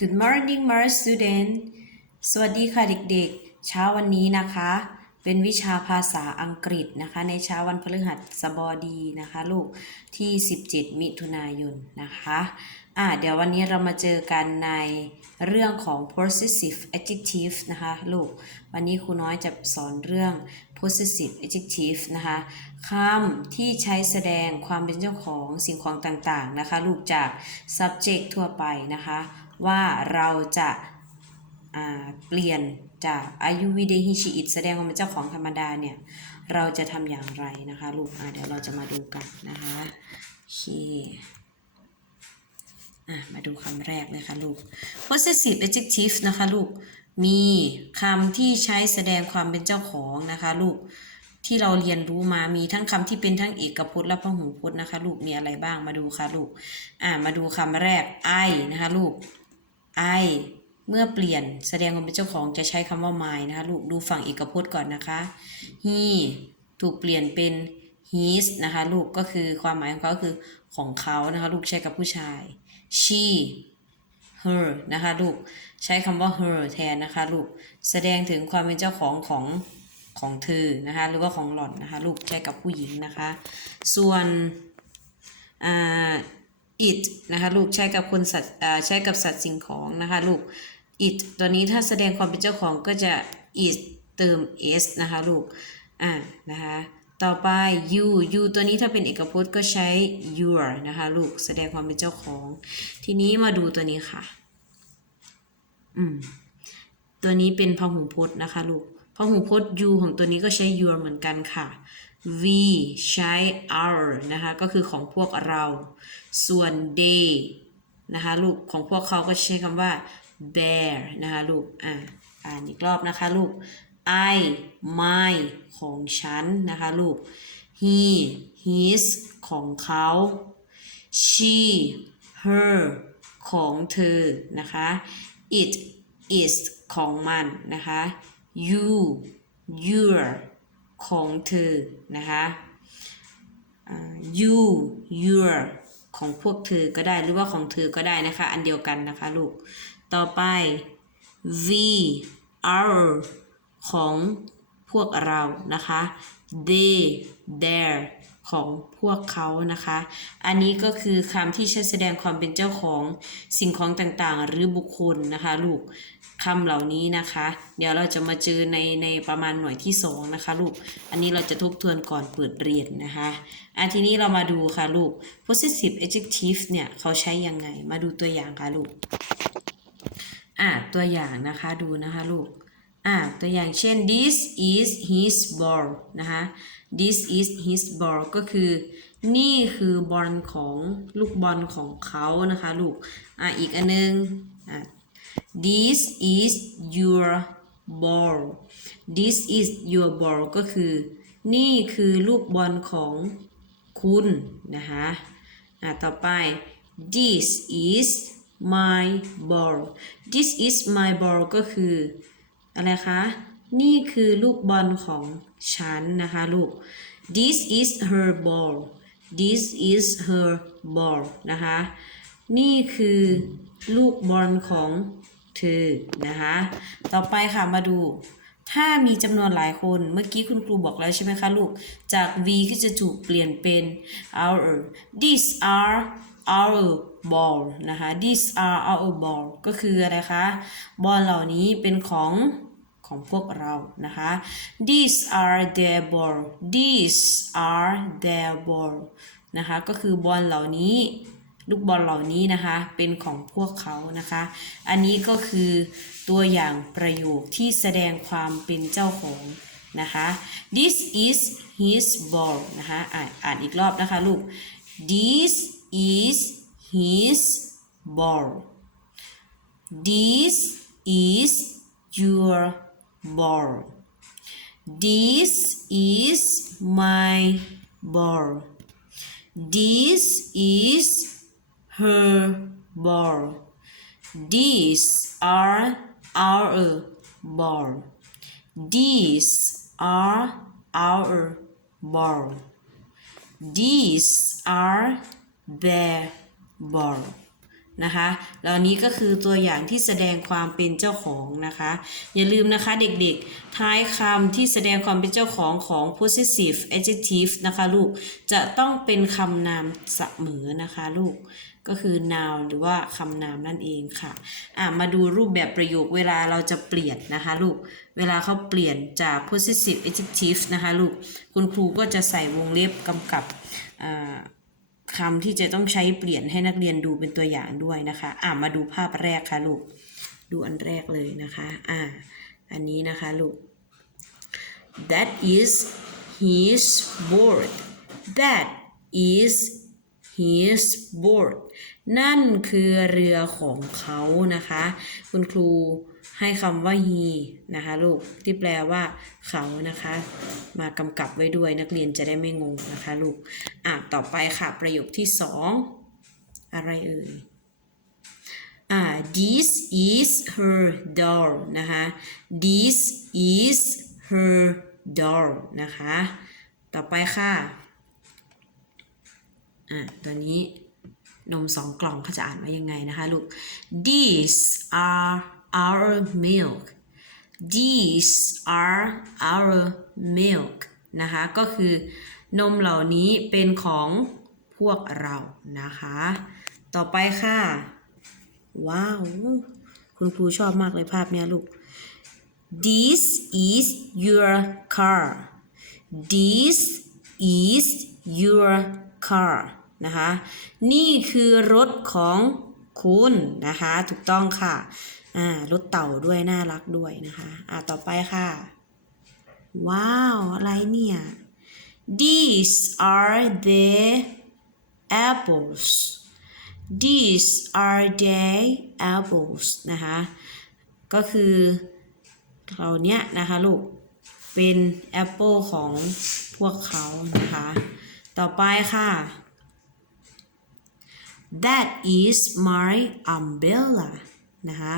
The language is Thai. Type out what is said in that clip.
Good morning, my student สวัสดีค่ะเด็กๆ เช้าวันนี้นะคะ เป็นวิชาภาษาอังกฤษนะคะ ในเช้าวันพฤหัสบดีนะคะลูกที่ 17 มิถุนายนนะคะอ่าเดี๋ยววันนี้เรามาเจอกันในเรื่องของ possessive adjective นะคะลูก วันนี้ครูน้อยจะสอนเรื่อง possessive adjective นะคะคำที่ใช้แสดงความเป็นเจ้าของสิ่งของต่างๆนะคะ ลูกจาก subject ทั่วไปนะคะ ว่าเราจะเปลี่ยนจากอายุวิเดฮิชิอิตแสดงความเป็นเจ้าของธรรมดาเนี่ย เราจะทำอย่างไรนะคะลูกเดี๋ยวเราจะมาดูกันนะคะโอเคอะมาดูคำแรกเลยค่ะลูก possessive adjective นะคะลูก มีคำที่ใช้แสดงความเป็นเจ้าของนะคะลูกที่เราเรียนรู้มามีทั้งคำที่เป็นทั้งเอกพจน์และพหูพจน์นะคะลูกมีอะไรบ้างมาดูค่ะลูกอ่ามาดูคำแรก I นะคะลูก I เมื่อเปลี่ยนแสดงความเป็นเจ้าของจะใช้คำว่า my นะคะลูกดูฝั่งเอกพจน์ก่อนนะคะ he ถูกเปลี่ยนเป็น his นะคะลูกก็คือความหมายของเขาคือของเขานะคะลูกใช้กับผู้ชาย she her นะคะลูกใช้คำว่า her แทนนะคะลูกแสดงถึงความเป็นเจ้าของของของเธอนะคะหรือว่าของหล่อนนะคะลูกใช้กับผู้หญิงนะคะ ส่วนอ่า it นะคะลูกใช้กับคนสัตว์ใช้กับสัตว์สิ่งของนะคะลูก it ตัวนี้ถ้าแสดงความเป็นเจ้าของก็จะ it เติม s นะคะลูกอ่านะคะต่อไป you you ตัวนี้ถ้าเป็นเอกพจน์ก็ใช้ your นะคะลูกแสดงความเป็นเจ้าของ ทีนี้มาดูตัวนี้ค่ะอืมตัวนี้เป็นพหูพจน์นะคะลูกพหูพจน์ you ของตัวนี้ก็ใช้ your เหมือนกันค่ะ we ใช้ our นะคะก็คือของพวกเรา ส่วน they นะคะลูกของพวกเขาก็ใช้คำว่า their นะคะลูกอ่าอ่านอีกรอบนะคะลูก I my ของฉันนะคะลูก he his ของเขา she her ของเธอนะคะ it is ของมันนะคะ you your ของเธอนะคะ you your ของพวกเธอก็ได้หรือว่าของเธอก็ได้นะคะ อันเดียวกันนะคะลูก ต่อไป we our ของพวกเรานะคะ they their ของพวกเขานะคะ อันนี้ก็คือคำที่ใช้แสดงความเป็นเจ้าของสิ่งของต่างๆ หรือบุคคลนะคะ ลูกคำเหล่านี้นะคะ เดี๋ยวเราจะมาเจอในในประมาณหน่วยที่สองนะคะ ลูก อันนี้เราจะทบทวนก่อนเปิดเรียนนะคะอันทีนี้เรามาดูค่ะลูก possessive adjective เนี่ยเขาใช้ยังไง มาดูตัวอย่างค่ะลูก อะตัวอย่างนะคะดูนะคะลูก อะตัวอย่างเช่น this is his ball นะคะ this is his ball ก็คือ นี่คือบอลของลูกบอลของเขานะคะลูก อะอีกอันนึงอะ this is your ball this is your ball ก็คือ นี่คือลูกบอลของคุณนะคะอะต่อไป this is my ball this is my ball ก็คือ อะไรคะ นี่คือลูกบอลของฉันนะคะลูก this is her ball this is her ball นะคะ นี่คือลูกบอลของเธอนะคะ ต่อไปค่ะมาดู ถ้ามีจำนวนหลายคนเมื่อกี้คุณครูบอกแล้วใช่ไหมคะลูก จาก v ก็จะถูกเปลี่ยนเป็น our these are our ball นะคะ these are our ball ก็คืออะไรคะ บอลเหล่านี้เป็นของ ของพวกเรานะคะ these are their ball these are their ball นะคะก็คือบอลเหล่านี้ลูกบอลเหล่านี้นะคะเป็นของพวกเขานะคะ อันนี้ก็คือตัวอย่างประโยคที่แสดงความเป็นเจ้าของนะคะ this is his ball นะคะอ่านอ่านอีกรอบนะคะลูก this is his ball this is your ball this is my ball this is her ball. These are our ball. These are our ball. These are their ball. นะคะแล้วนี้ก็คือตัวอย่างที่แสดงความเป็นเจ้าของนะคะ อย่าลืมนะคะเด็กๆ ท้ายคำที่แสดงความเป็นเจ้าของของ possessive adjective นะคะลูก จะต้องเป็นคำนามเสมอนะคะลูก ก็คือ noun หรือว่าคำนามนั่นเองค่ะ อะ มาดูรูปแบบประโยคเวลาเราจะเปลี่ยนนะคะลูก เวลาเขาเปลี่ยนจาก possessive adjective นะคะลูก คุณครูก็จะใส่วงเล็บกำกับอ่า คำที่จะต้องใช้เปลี่ยนให้นักเรียนดูเป็นตัวอย่างด้วยนะคะ อ่ามาดูภาพแรกค่ะลูก ดูอันแรกเลยนะคะ อ่า อันนี้นะคะลูก that is his board that is his board นั่นคือเรือของเขานะคะ คุณครูให้คำว่า he นะคะลูกที่แปลว่าเขานะคะ มากำกับไว้ด้วยนักเรียนจะได้ไม่งงนะคะลูกอะต่อไปค่ะประโยคที่สองอะไรเอ่ยอ่า this is her doll นะคะ this is her doll นะคะ ต่อไปค่ะ อ่าตัวนี้นมสองกล่องเขาจะอ่านว่ายังไงนะคะลูก these are our milk these are our milk นะคะก็คือนมเหล่านี้เป็นของพวกเรานะคะ ต่อไปค่ะ ว้าว คุณครูชอบมากเลยภาพเนี้ยลูก this is your car this is your car นะคะ นี่คือรถของคุณนะคะ ถูกต้องค่ะอ่ารถเต่าด้วยน่ารักด้วยนะคะอ่าต่อไปค่ะ ว้าว อะไรเนี่ย these are the apples these are the apples นะคะ ก็คือเราเนี้ยนะคะลูก เป็นแอปเปิลของพวกเขานะคะ ต่อไปค่ะ that is my umbrella นะคะ